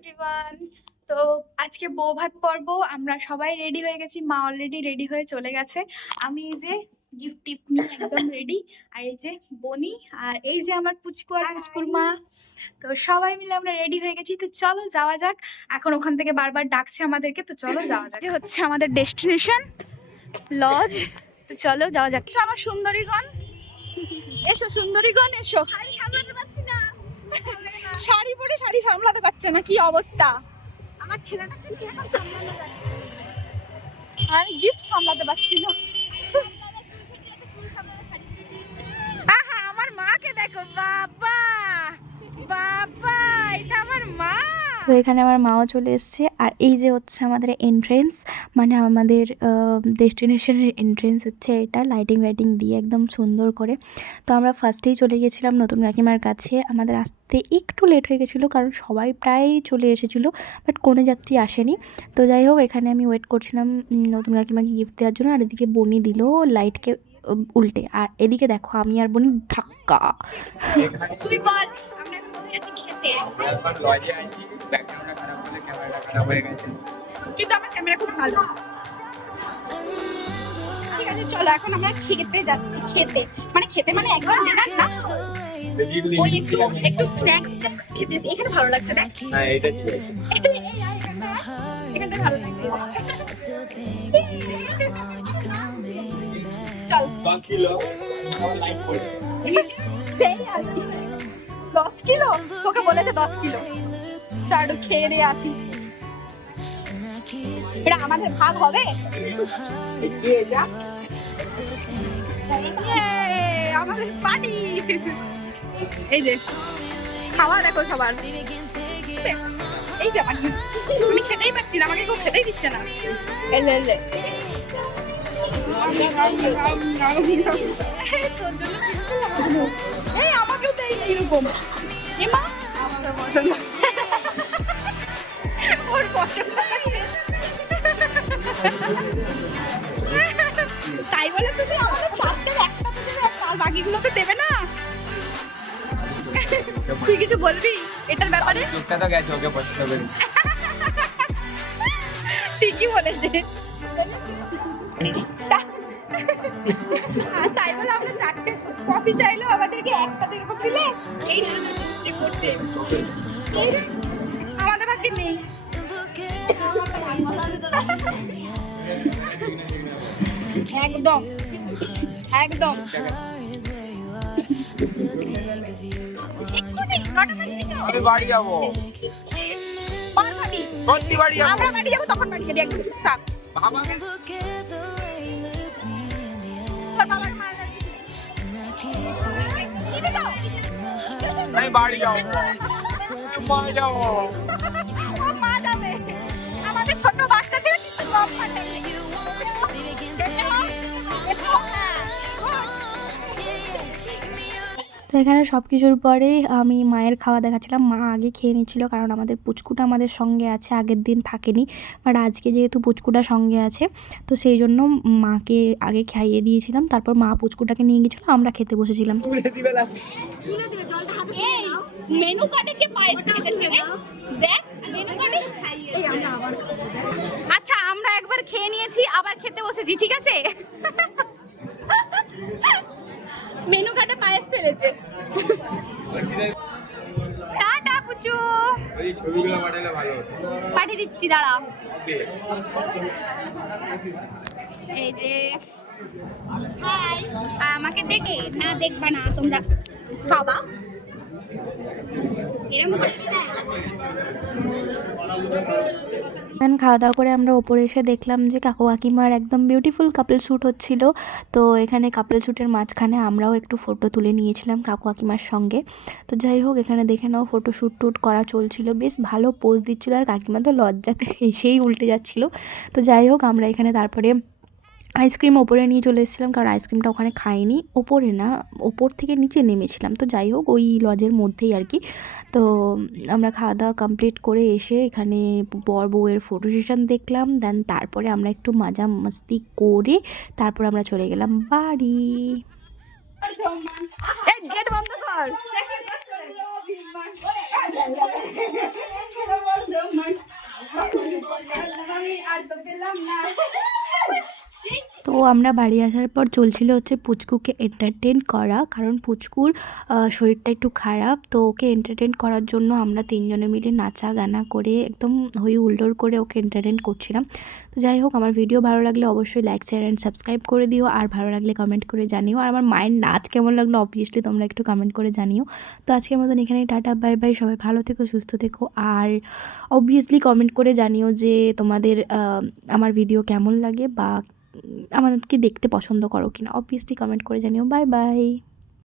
Everyone তো আজকে বউ ভাত পর্ব আমরা সবাই রেডি হয়ে গেছি মা অলরেডি রেডি হয়ে চলে গেছে। আমি এই যে গিফট টিফট নিয়ে একদম রেডি আর এই যে বনি আর এই যে আমার পুচকু আর পুচকুর মা তো সবাই মিলে আমরা রেডি হয়ে গেছি তো চলো যাওয়া যাক। এখন ওখান থেকে বারবার ডাকছে আমাদেরকে তো চলো যাওয়া যাক। যে হচ্ছে আমাদের ডেস্টিনেশন লজ তো চলো যাওয়া যাক। আমার সুন্দরীগণ। এসো সুন্দরীগণ এসো। সামলাতে পারছি। শাড়ি পরে শাড়ি সামলাতে পারছে না, কি অবস্থা? আমার ছেলেটাকে নিয়ে এখন যাচ্ছে আমি গিফট সামলাতে পারছি না। আমার মাকে দেখো, বাবা এটা আমার মা তো এখানে আমার মাও চলে এসছে। আর এই যে হচ্ছে আমাদের এন্ট্রেন্স মানে আমাদের ডেস্টিনেশনের এন্ট্রেন্স হচ্ছে এটা লাইটিং লাইটিং দিয়ে একদম সুন্দর করে। তো আমরা ফার্স্টেই চলে গেছিলাম নতুন কাকিমার কাছে। আমাদের আসতে একটু লেট হয়ে গেছিল কারণ সবাই প্রায় চলে এসেছিল বাট কোনো যাত্রী আসেনি। তো যাই হোক এখানে আমি ওয়েট করছিলাম নতুন কাকিমাকে গিফট দেওয়ার জন্য। আর এদিকে বনি দিল লাইটকে উল্টে। আর এদিকে দেখো আমি আর বনি ধাক্কা। তুই বল। লজে আছি ব্যাকগ্রাউন্ডটা খারাপ বলে ক্যামেরাটা খারাপ হয়ে গেছে কিন্তু আমার ক্যামেরা খুব ভালো। ঠিক আছে চলো এখন আমরা খেতে যাচ্ছি খেতে। মানে খেতে মানে একবার ডিনার না? ওই একটু একটু স্ন্যাক্স স্ন্যাক্স খেতে এখানে ভালো লাগছে দেখ। হ্যাঁ এটা ঠিক আছে এখানটা ভালো লাগছে। চল। লাইক করে সেই আর। দশ কিলো? তোকে বলেছে দশ কিলো। একটু খেয়ে দিয়ে আসি। এটা আমাদের ভাগ হবে? আমাদের পার্টি এই যে খাওয়া দেখো সবার। এই যে পানি আমি খেতেই পাচ্ছি না আমাকে কেউ খেতেই দিচ্ছে না। এই যে, এই যে। এই তোর এমা? আমাকে পছন্দ ওর পছন্দ তাই বলে তুমি একটা তো দেবে আর বাকিগুলোকে দেবে না? তুই কিছু বলবি এটার ব্যাপারে? তো গেছে ওকে পছন্দ করি। ঠিকই বলেছে। আর তাই বলে আমরা চারটে কফি চাইলেও আমাদেরকে একটা এরকম দিলে এই যে করছে। আমাদের ভাগ্যে নেই। একদম একদম? আমি বাড়ি যাব। কখন বাড়ি যাব। আমরা বাড়ি যাব তখন বাড়ি যাবি। একদম আমি বাড়ি যাব বাড়ি যাব ও মা যাবে। আমাদের ছোট বাচ্চা ছিল তো এখানে সব কিছুর পরেই আমি মায়ের খাওয়া দেখাচ্ছিলাম। মা আগে খেয়ে নিচ্ছিল কারণ আমাদের পুচকুটা আমাদের সঙ্গে আছে, আগের দিন থাকেনি। বাট আজকে যেহেতু পুচকুটা সঙ্গে আছে, তো সেই জন্য মাকে আগে খাইয়ে দিয়েছিলাম। তারপর মা পুচকুটাকে নিয়ে গেছিল, আমরা খেতে বসেছিলাম। আচ্ছা আমরা একবার খেয়ে নিয়েছি, আবার খেতে বসেছি, ঠিক আছে? মেনু পায়েস ফেলেছে। টাটা পুচু। ওই ছবিগুলো পাঠালে ভালো পাঠিয়ে দিচ্ছি দাঁড়া। এই যে আর আমাকে দেখে না দেখবা না তোমরা। বাবা। এরকম। দেন খাওয়া দাওয়া করে আমরা ওপরে এসে দেখলাম যে কাকু কাকিমার একদম বিউটিফুল কাপল শ্যুট হচ্ছিল। তো এখানে কাপল শ্যুটের মাঝখানে আমরাও একটু ফটো তুলে নিয়েছিলাম কাকু কাকিমার সঙ্গে। তো যাই হোক, এখানে দেখে নাও ফটো শ্যুট টুট করা চলছিল। বেশ ভালো পোজ দিচ্ছিল আর কাকিমা তো লজ্জাতে এসেই উল্টে যাচ্ছিল। তো যাই হোক, আমরা এখানে তারপরে আইসক্রিম ওপরে নিয়ে চলে এসেছিলাম কারণ আইসক্রিমটা ওখানে খাইনি। ওপরে না ওপর থেকে নিচে নেমেছিলাম। তো যাই হোক ওই লজের মধ্যেই আর কি। তো আমরা খাওয়া দাওয়া কমপ্লিট করে এসে এখানে বর বউয়ের ফটো সেশন দেখলাম। দেন তারপরে আমরা একটু মাজা মাস্তি করে তারপরে আমরা চলে গেলাম বাড়ি। আর তো পেলাম না। তো আমরা বাড়ি আসার পর চলছিল হচ্ছে পুচকুকে এন্টারটেন করা। কারণ পুচকুর শরীরটা একটু খারাপ, তো ওকে এন্টারটেন করার জন্য আমরা তিনজনে মিলে নাচা গানা করে একদম হই হুল্লোড় করে ওকে এন্টারটেন করছিলাম। তো যাই হোক, আমার ভিডিও ভালো লাগলে অবশ্যই লাইক শেয়ার অ্যান্ড সাবস্ক্রাইব করে দিও। আর ভালো লাগলে কমেন্ট করে জানিও। আর আমার মায়ের নাচ কেমন লাগল অবভিয়াসলি তোমরা একটু কমেন্ট করে জানিও। তো আজকের মতন এখানে টাটা বাই বাই সবাই ভালো থেকো, সুস্থ থেকো। আর অবভিয়াসলি কমেন্ট করে জানিও যে তোমাদের আমার ভিডিও কেমন লাগে বা আমাদেরকে দেখতে পছন্দ করো কিনা। অবভিয়াসলি কমেন্ট করে জানিও। Bye bye